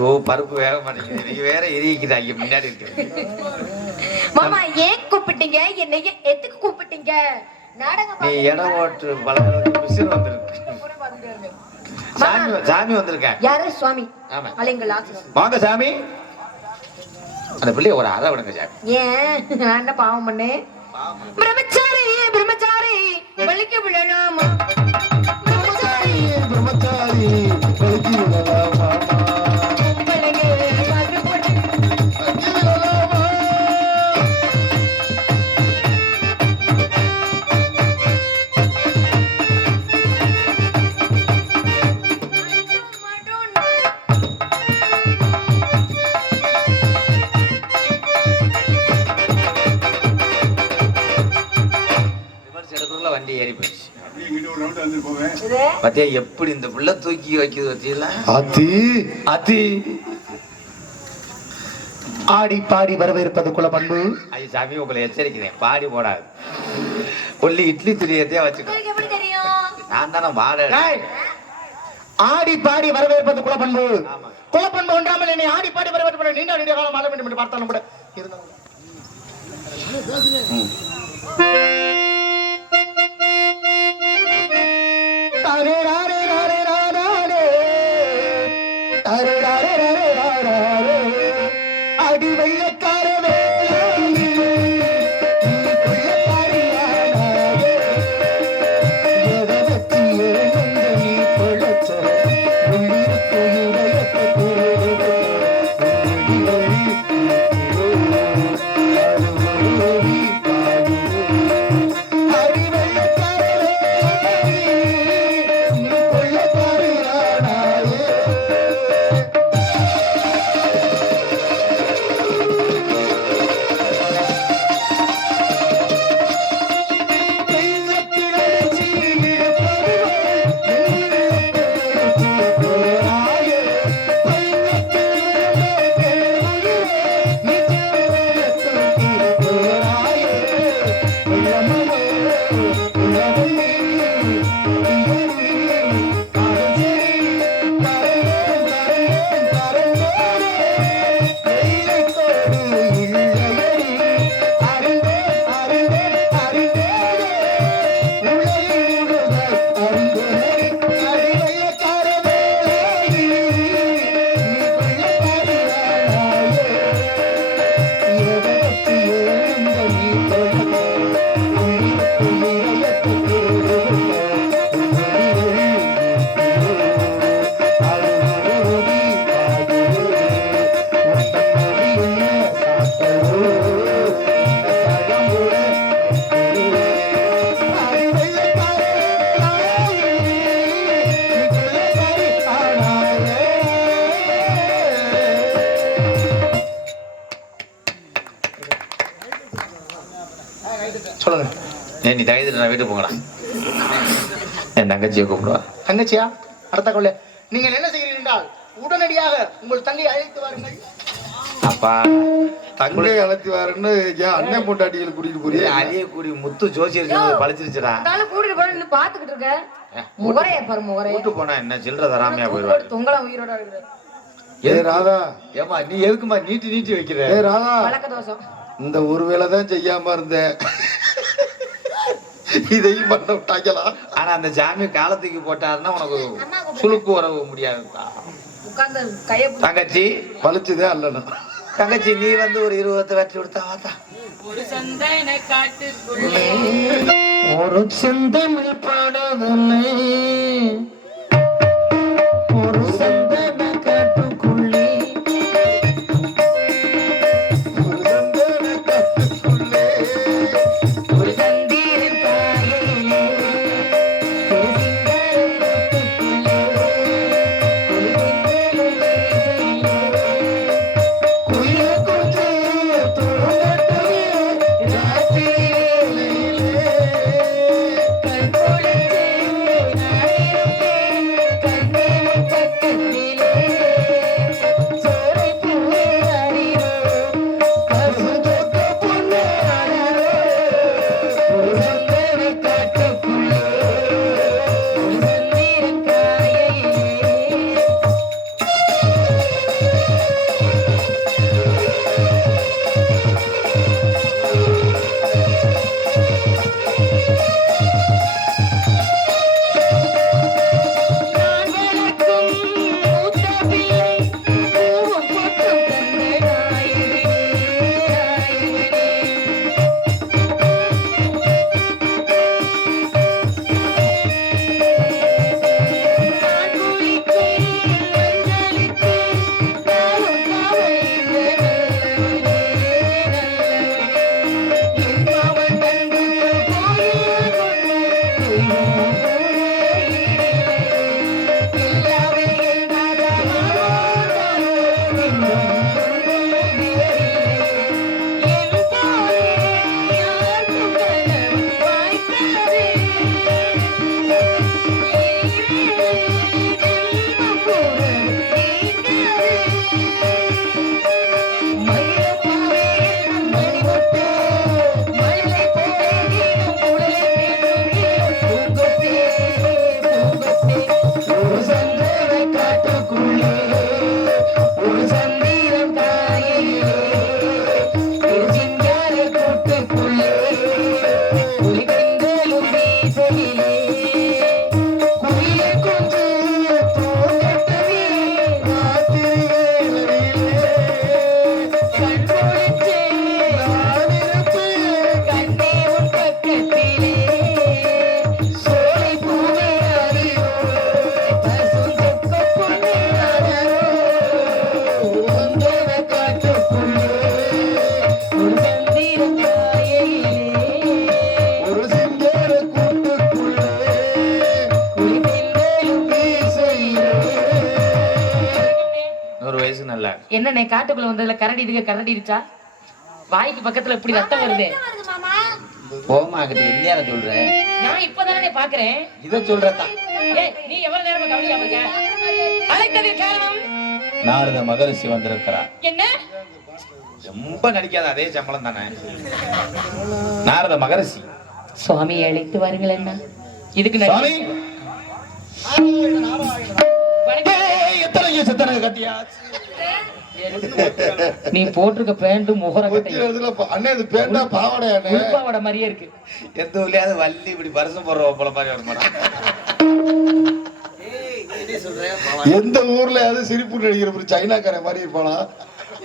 ஐயோ பருப்பு வேக மாட்டேங்குது, நீங்க வேற எரிக்கிறாங்க முன்னாடி இருக்கு. மாமா ஏன் கூப்பிட்டீங்க? என்னைய எதுக்கு கூப்பிட்டீங்க? நாடகம் நீ இடம் ஓட்டு பழகிறதுக்கு மிஷின் வந்திருக்கு. சாமி வந்திருக்கேன். யாரு சுவாமி? ஆமா. அலைங்களா வாங்க சாமி. அந்த பிள்ளைய ஒரு அரை விடுங்க சாமி. ஏன் நான் என்ன பாவம் பண்ணேன்? பிரம்மச்சாரி பிரம்மச்சாரி வலிக்க விடலாமா? பிரம்மச்சாரி பிரம்மச்சாரி வலிக்க விடலாமா? வண்டி ஏறி போயிடுச்சு. பத்தியா எப்படி இந்த புள்ள தூக்கி வைக்கிறது பத்தியில அத்தி ஆடி பாடி வரவேற்பது குல பண்பு. ஐயோ சாமி உங்களை எச்சரிக்கிறேன், பாடி போடாது. கொல்லி இட்லி துரியத்தையே வச்சுக்கோ. நான் தானே வாட. ஆடி பாடி வரவேற்பது குல பண்பு. குல பண்பு ஒன்றாமல் என்னை ஆடி பாடி வரவேற்பது நீண்ட நெடிய காலம் ஆட வேண்டும் என்று பார்த்தாலும் கூட இருந்தாலும் அடி வெள்ளக்காரவே சொல்லுங்க. நீ தகுதி நான் வீட்டுக்கு போங்கடா. என் தங்கச்சியை கூப்பிடுவா. தங்கச்சியா? அடுத்த கொள்ள நீங்கள் என்ன செய்கிறீர்கள் என்றால் உடனடியாக உங்கள் தங்கை அழைத்து வாருங்கள். அப்பா தங்கை அழைத்து வாருன்னு ஏன் அண்ணன் பொண்டாட்டிகள் கூட்டிட்டு போறீங்க? அரிய கூடி முத்து ஜோசியர் பழிச்சிருச்சுடா. கூட்டிட்டு போன பாத்துக்கிட்டு இருக்க முகரைய பாரு. முகரைய கூட்டு போனா என்ன சில்லற தராமையா போயிடுவாரு. தொங்கலாம் உயிரோட இருக்கிற. ஏ ராதா, ஏமா நீ எதுக்குமா நீட்டி நீட்டி வைக்கிற? ஏ ராதா, வழக்க தோசம் இந்த ஒரு வேளை தான் செய்யாம இருந்தேன், இதையும் பண்ண விட்டாங்களா? ஆனா அந்த ஜாமி காலத்துக்கு போட்டாருன்னா உனக்கு சுழுக்கு வர முடியாது. உட்கார்ந்து கைய தங்கச்சி பழிச்சுதே அல்லணும். தங்கச்சி நீ வந்து ஒரு 20 வெட்டி கொடுத்தா வாத்தா. ஒரு சந்தன காட்டுக்குள்ள ஒரு செந்தமிழ் பாடவில்லை, ஒரு சந்தன காட்டுக்குள்ளே, ஒரு சந்தன காட்டுக்குள்ளே, ஒரு சந்தீரன் காயிலே, ஒரு சிங்கார நல்லா என்னண்ணே காட்டுக்குள்ள வந்ததுல கரடிடுச்சா வாய்க்கு பக்கத்துல இப்படி ரத்தம் வருது போமா கிட்ட என்ன சொல்றேன் நான் இப்பதானே பாக்குறேன் இத சொல்றதான் ஏய் நீ எவ்வளவு நேரமா கவனிக்காம இருக்க அழைத்தது காரணம் நாரத மகரிஷி வந்திருக்கிறார் என்ன ரொம்ப நடிக்காத அதே சம்பளம் தானே நாரத மகரிஷி சுவாமி அழைத்து வாருங்கள் என்ன இதுக்கு சுவாமி எத்தனை சித்தனை கத்தியா நீ போட்டிருக்க பேண்ட் அண்ணே இது பேண்டா பாவாடை அண்ணே உள்பாவட மாதிரியே இருக்கு எந்த ஊர்லயாவது வள்ளி இப்படி பரிசு போடுற போல மாதிரி வர மாட்டான் எந்த ஊர்லயாவது சிரிப்பு நடிக்கிற ஒரு சைனாக்காரன் மாதிரி இருப்பானா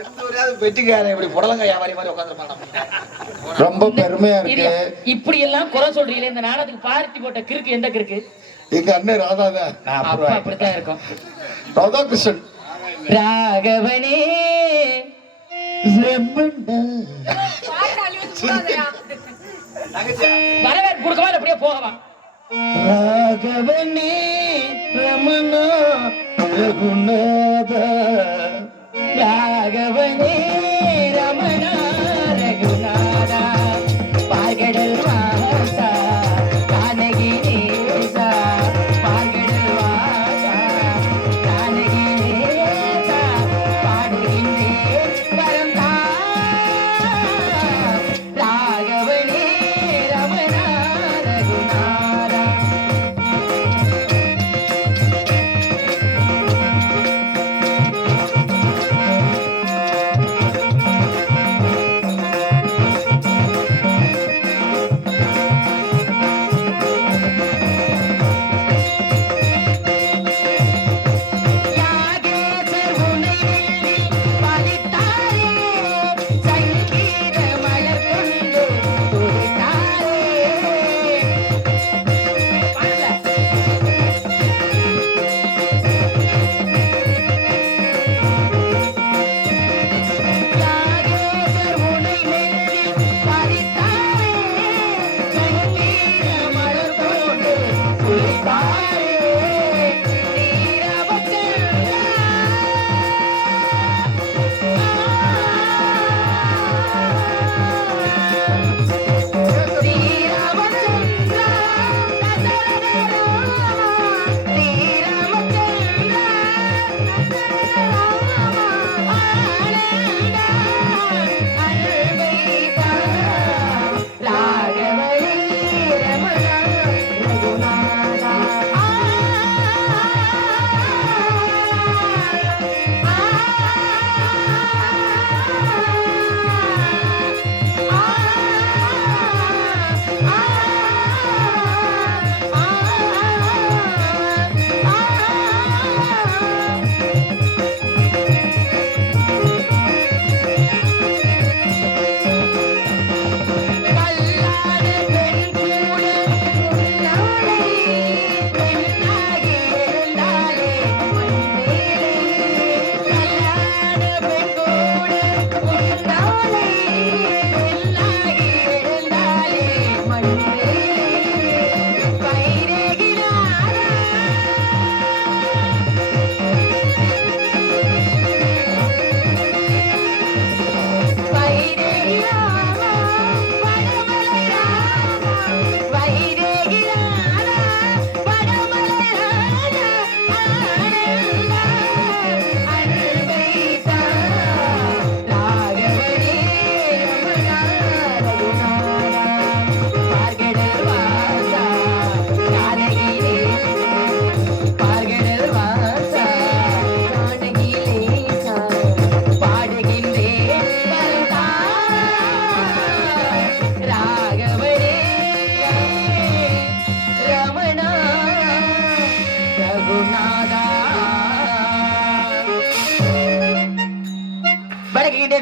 எந்த ஊர்லயாவது பெட்டிக்காரன் இப்படி புடலங்க வியாபாரி மாதிரி உட்காந்துருப்பான் ரொம்ப பெருமையா இருக்கு இப்படி எல்லாம் குறை சொல்றீங்களே இந்த நாடகத்துக்கு பார்ட்டி போட்ட கிறுக்கு எந்த கிறுக்கு எங்க அண்ணன் ராதாதான் அப்பா அப்படித்தான் இருக்கும் ராதாகிருஷ்ணன் ராகவனே வரவேற்பு கொடுக்கவா அப்படியே போகவா ராகவனே ரமணா ரகுநாத ராகவனே ரமணா ரகுநாதா பார்கடல் வாசா கானகி நேசா பார்கடல் வாசா கானகி நேசா பாடுகின்றேன் வரந்தா ராகவனே ரமணா ரகுநாதா யாகேசர் உனை வெள்ளி பாலித்தாரே சங்கீத மலர் கொண்டு துதித்தாரே யாகேசர் உனை வெள்ளி பாலித்தாரே சங்கீத மலர் கொண்டு துதித்தாரே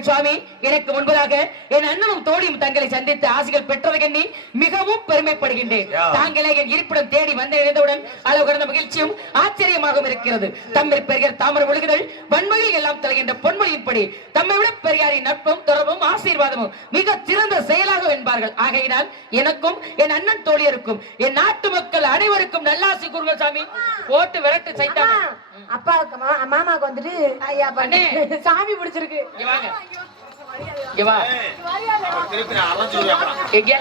சுவாமி எனக்கு முன்பதாக என் அண்ணனும் தோழியும் தங்களை சந்தித்து ஆசைகள் பெற்றதை எண்ணி மிகவும் பெருமைப்படுகின்றேன். தாங்களே என் இருப்பிடம் தேடி வந்து இணைந்தவுடன் அளவு கடந்த மகிழ்ச்சியும் ஆச்சரியமாகவும் இருக்கிறது. தம்மில் பெரிய தாமரை ஒழுகுதல் வன்மையில் எல்லாம் தலைகின்ற பொன்மொழியின்படி தம்மை விட பெரியாரின் நட்பும் தொடர்பும் ஆசீர்வாதமும் மிக சிறந்த செயலாகும் என்பார்கள். ஆகையினால் எனக்கும் என் அண்ணன் தோழியருக்கும் என் நாட்டு மக்கள் அனைவருக்கும் நல்லாசி கூறுங்கள் சாமி. போட்டு விரட்டு சைத்தான். அப்பாவுக்கு மாமாவுக்கு வந்துட்டு ஐயா பண்ணே சாமி பிடிச்சிருக்கு.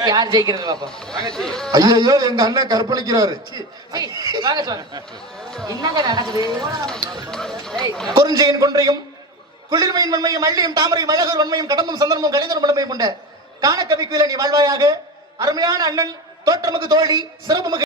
யார் ஜெயிக்கிறது பாப்போம். ஐயோ எங்க அண்ணன் கற்பழிக்கிறாரு. என்னங்க நடக்குது? குறிஞ்சியின் கொன்றையும் குளிர்மையின் வன்மையும் அள்ளியும் தாமரையும் அழகர் வன்மையும் கடம்பும் சந்தனமும் கலைஞரும் வன்மையும் கொண்ட காணக்கவிக்குயில நீ வாழ்வாயாக. அருமையான அண்ணன் தோற்றமுக்கு தோழி சிறப்புமிகு